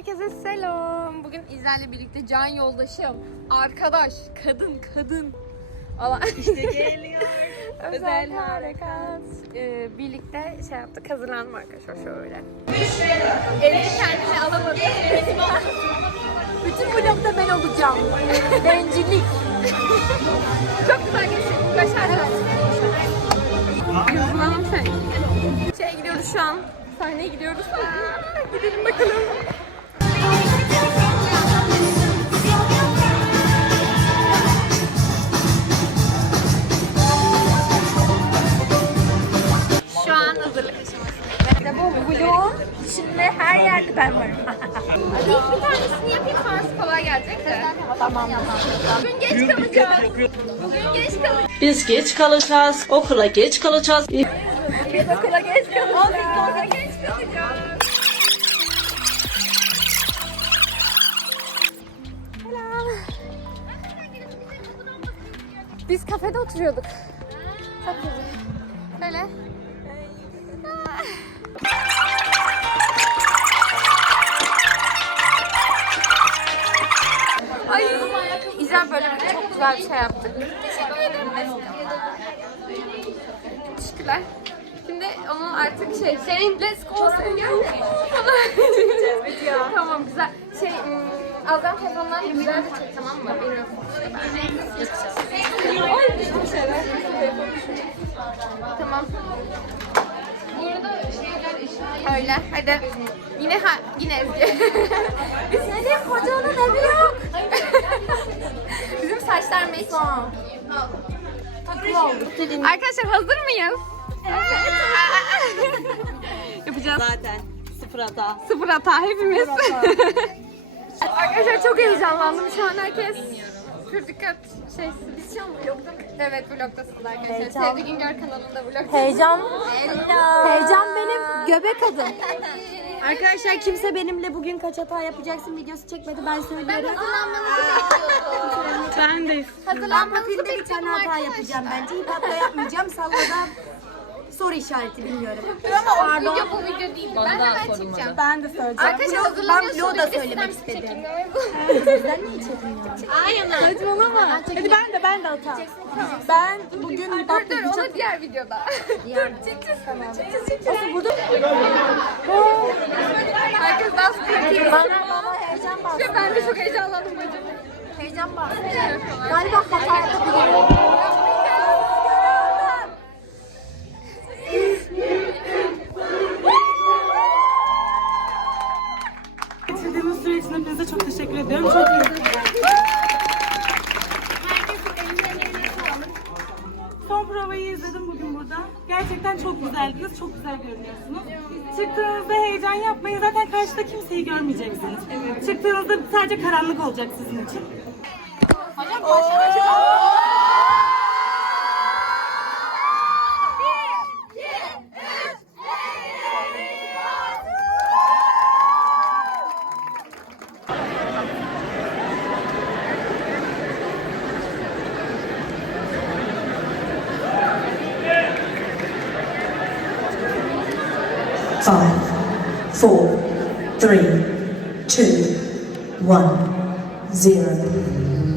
herkese selam. Bugün İzler'le birlikte can yoldaşım, arkadaş, kadın, kadın. Allah. İşte geliyor. Özel harekat. Ee, birlikte şey yaptık, hazırlandım arkadaşlar şöyle. Elini kendine alamadım. Bütün vlogda ben olacağım. Bencillik. Çok güzel geçecek. Başarılar. Hazırlandım şey. Şeye gidiyoruz şu an. Sahneye gidiyoruz. Aa, gidelim bakalım. Yerde ben varım. İlk bir tanesini yapayım sonrası kolay gelecek de. Tamam. Bugün geç kalacağız. Bugün geç kalacağız. Biz geç kalacağız. Okula geç kalacağız. Biz okula geç kalacağız. Okula geç kalacağız. Biz kafede oturuyorduk. Çok güzel. Böyle. Böyle bir çok güzel bir şey yaptık. Teşekkür ederim. Teşekkürler. Şimdi onun artık şey, senin let's go seviyor. tamam güzel. Şey, ım, Azam telefonundan güzel çek tamam mı? Bilmiyorum. Ay düştüm şeyler. Tamam. Öyle. Hadi. Yine ha, yine Ezgi. Biz nereye kocanın evi meç. Arkadaşlar hazır mıyız? Yapacağız. Zaten sıfır hata. Sıfır hata hepimiz. Arkadaşlar çok heyecanlandım şu an herkes. Pür dikkat şey biz şu an vlogda mı? Evet vlogdasınız arkadaşlar. Sevgi Güngör kanalında vlog. Heyecan. Heyecan benim göbek adım. Arkadaşlar kimse benimle bugün kaç hata yapacaksın videosu çekmedi ben söylüyorum. Ben de. Ben Hazırlanmanızı profilde bir bekliyordum tane hata arkadaşlar. yapacağım bence. Hipatla yapmayacağım. Sallada soru işareti bilmiyorum. Ama o video bu video değil. Ben hemen çekeceğim. Ben de söyleyeceğim. Arkadaşlar Vlog- hazırlanıyorsunuz. Ben vlogu da söylemek istedim. Sizden niye çekmiyorum? Aynen. Saçmalama. Hadi ben de ben de hata. Ben bugün Dur dur ona diğer videoda. dur çekeceğiz. Çekeceğiz çekeceğiz. burada Herkes dans ediyor. bana bana heyecan bastı. Ben de çok heyecanlandım bacım. Heyecan bastı. Galiba hata yapabilirim. Hepinize çok teşekkür ediyorum. Çok iyi. Son provayı izledim bugün burada. Gerçekten çok güzeldiniz, çok güzel görünüyorsunuz. Çıktığınızda heyecan yapmayın. Zaten karşıda kimseyi görmeyeceksiniz. Çıktığınızda sadece karanlık olacak sizin için. Five, four, three, two, one, zero.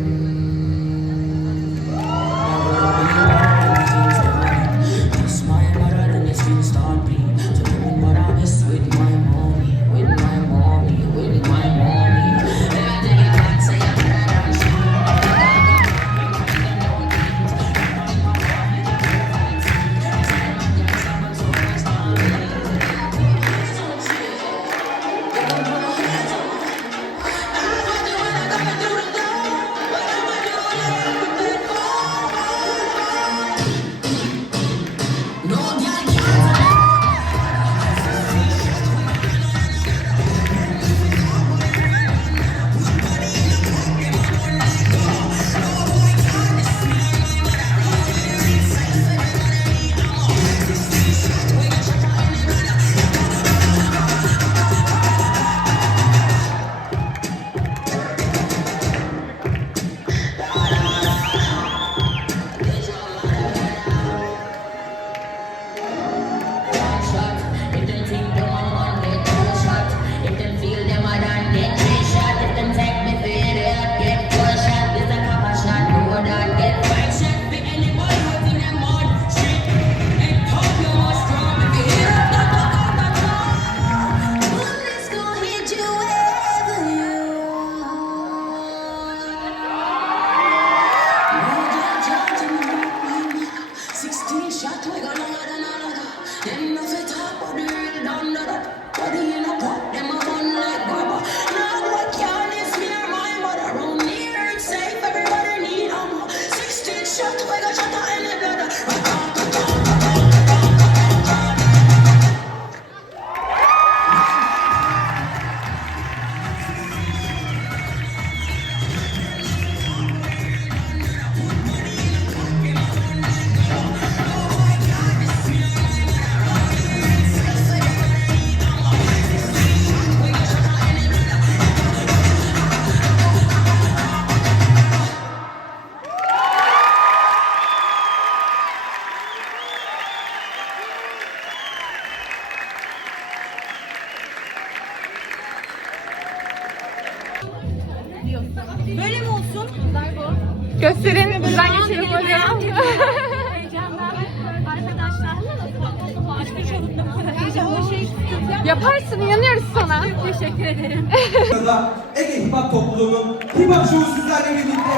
Gösterin. Güzel geçelim hocam. Yaparsın inanıyoruz sana. Teşekkür ederim. Ege Hip Hop topluluğunun Hop Show'u sizlerle birlikte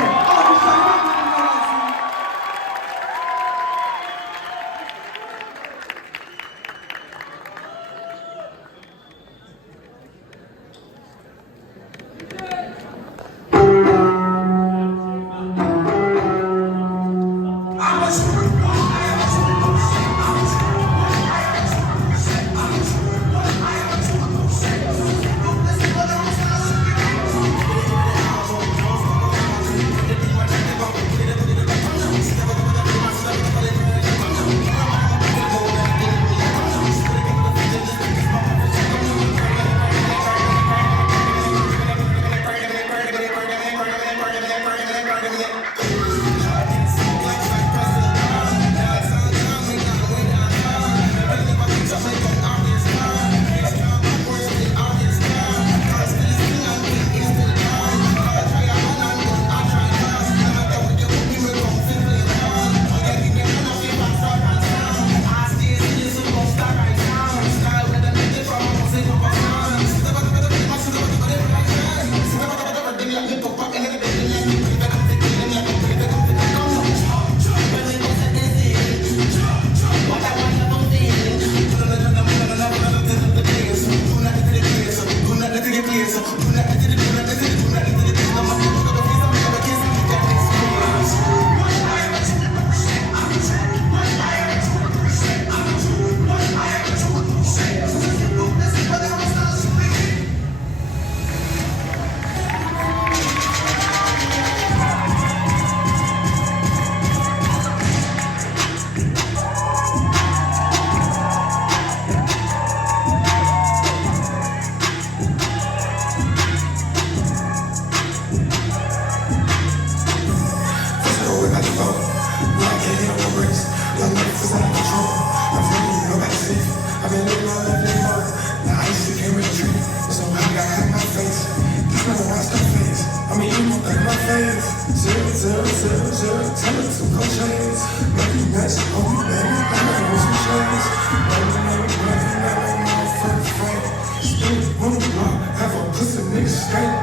nice. Oh, you better be good. I was just change. this. Running like a running like a motherfucking friend. Still running wild. Have a pussy nigga straight.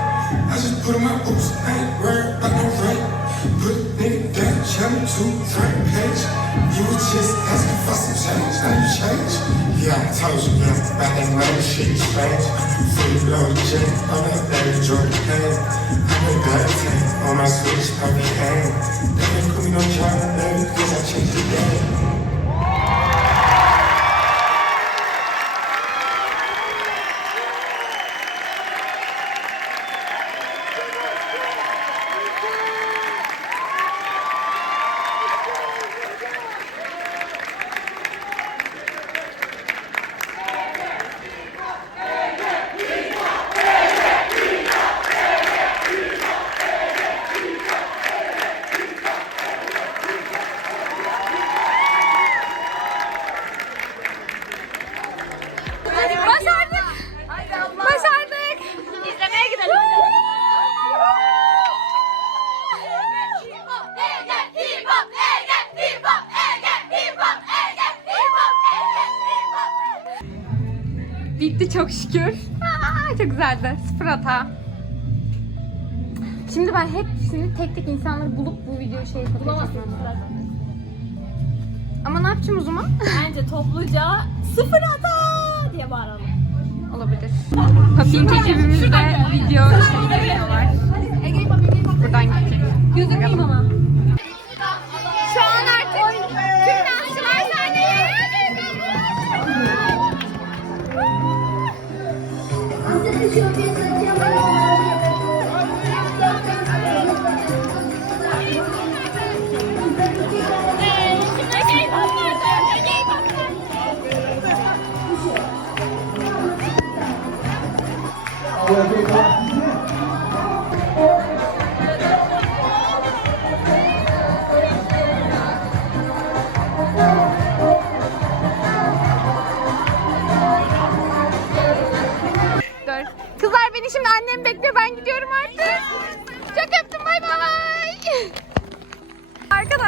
I just put on my boots. I ain't worried about no right. Put nigga down. Channel to front page. You were just asking for some change. Now you change. Yeah, I told you guys about that money shit strange. Free blow jet on that Larry Jordan pants. I'm a bad tank on my switches probably hang. They ain't coming on China, cause I changed the game. Hata. Şimdi ben hepsini tek tek insanları bulup bu videoyu şey yapacağım. Ama ne yapacağım o zaman? Bence topluca sıfır hata diye bağıralım. Olabilir. Papink ekibimizde video şeyleri yapıyorlar. Buradan gidecek. Gözükmeyeyim ama. Şu an artık tüm dansçılar sahneye. Dur.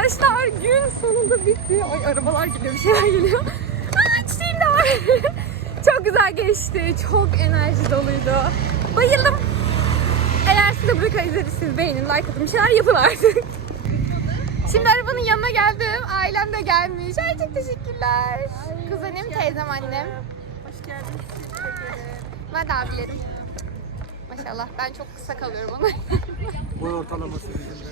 Arkadaşlar gün sonunda bitti. Ay arabalar geliyor, bir şeyler geliyor. Aa çiçeğim de var. çok güzel geçti. Çok enerji doluydu. Bayıldım. Eğer siz de burayı izlediyseniz beğenin, like atın, bir şeyler yapın artık. Şimdi arabanın yanına geldim. Ailem de gelmiş. Ay çok teşekkürler. Kuzenim, teyzem, annem. Hoş geldiniz. Ben de abilerim. Maşallah ben çok kısa kalıyorum ona. Boy ortalaması bizim.